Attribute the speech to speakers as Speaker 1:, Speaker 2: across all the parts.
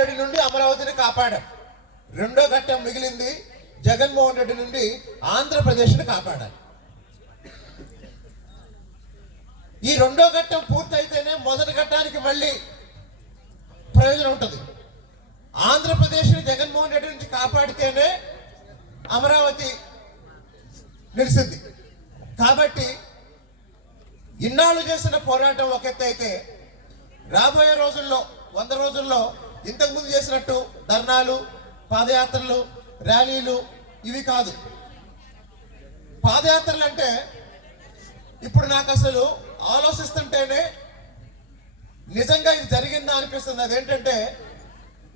Speaker 1: రెడ్డి నుండి అమరావతిని కాపాడాం. రెండో ఘట్టం మిగిలింది జగన్మోహన్ రెడ్డి నుండి ఆంధ్రప్రదేశ్ని కాపాడాలి. ఈ రెండో ఘట్టం పూర్తయితేనే మొదటి ఘట్టానికి మళ్ళీ ప్రయోజనం ఉంటుంది. ఆంధ్రప్రదేశ్ని జగన్మోహన్ రెడ్డి నుంచి కాపాడితేనే అమరావతి నిలిచింది. కాబట్టి ఇన్నాళ్ళు చేసిన పోరాటం ఒక ఎత్తు అయితే రాబోయే రోజుల్లో వంద రోజుల్లో ఇంతకుముందు చేసినట్టు ధర్నాలు పాదయాత్రలు ర్యాలీలు ఇవి కాదు. పాదయాత్రలు అంటే ఇప్పుడు నాకు అసలు ఆలోచిస్తుంటేనే నిజంగా ఇది జరిగిందా అనిపిస్తుంది. అదేంటంటే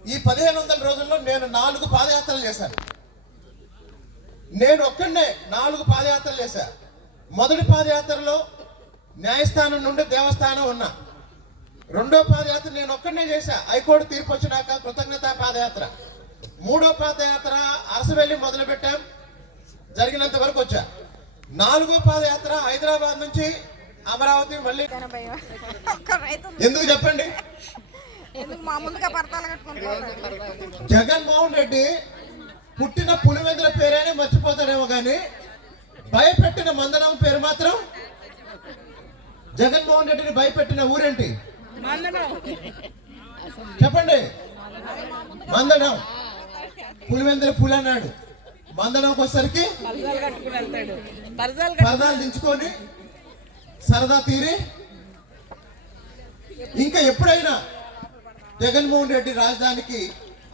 Speaker 1: ఈ పదిహేను వందల రోజుల్లో నేను నాలుగు పాదయాత్రలు చేశాను. నేను ఒక్కడే నాలుగు పాదయాత్రలు చేశా. మొదటి పాదయాత్రలో న్యాయస్థానం నుండి దేవస్థానం ఉన్నా. రెండో పాదయాత్ర నేను ఒక్కడనే చేశా. హైకోర్టు తీర్పు వచ్చినాక కృతజ్ఞత పాదయాత్ర. మూడో పాదయాత్ర అరసవెల్లి మొదలు పెట్టాం జరిగినంత వరకు వచ్చా. నాలుగో పాదయాత్ర హైదరాబాద్ నుంచి అమరావతి మళ్ళీ ఎందుకు చెప్పండి? జగన్మోహన్ రెడ్డి పుట్టిన పులివెందుల పేరేనే మర్చిపోతాడేమో కానీ భయపెట్టిన మందనం పేరు మాత్రం జగన్మోహన్ రెడ్డిని భయపెట్టిన ఊరేంటి? చెప్పండి. మందడం పులివెందుల పులి అన్నాడు మందడంకి వచ్చేసరికి పరదాలు దించుకొని సరదా తీరి ఇంకా ఎప్పుడైనా జగన్మోహన్ రెడ్డి రాజధానికి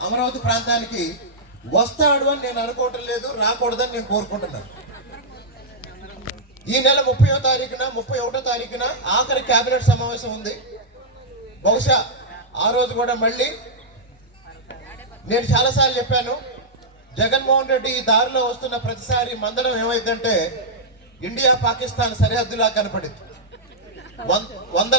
Speaker 1: అమరావతి ప్రాంతానికి వస్తాడు అని నేను అనుకోవటం లేదు రాకూడదని నేను కోరుకుంటున్నాను. ఈ నెల ముప్పయో తారీఖున ముప్పై ఒకటో తారీఖున ఆఖరి కేబినెట్ సమావేశం ఉంది. బహుశా ఆ రోజు కూడా మళ్ళీ నేను చాలాసార్లు చెప్పాను జగన్మోహన్ రెడ్డి ఈ దారిలో వస్తున్న ప్రతిసారి మందడం ఏమైందంటే ఇండియా పాకిస్తాన్ సరిహద్దులా కనపడింది. వం- వందల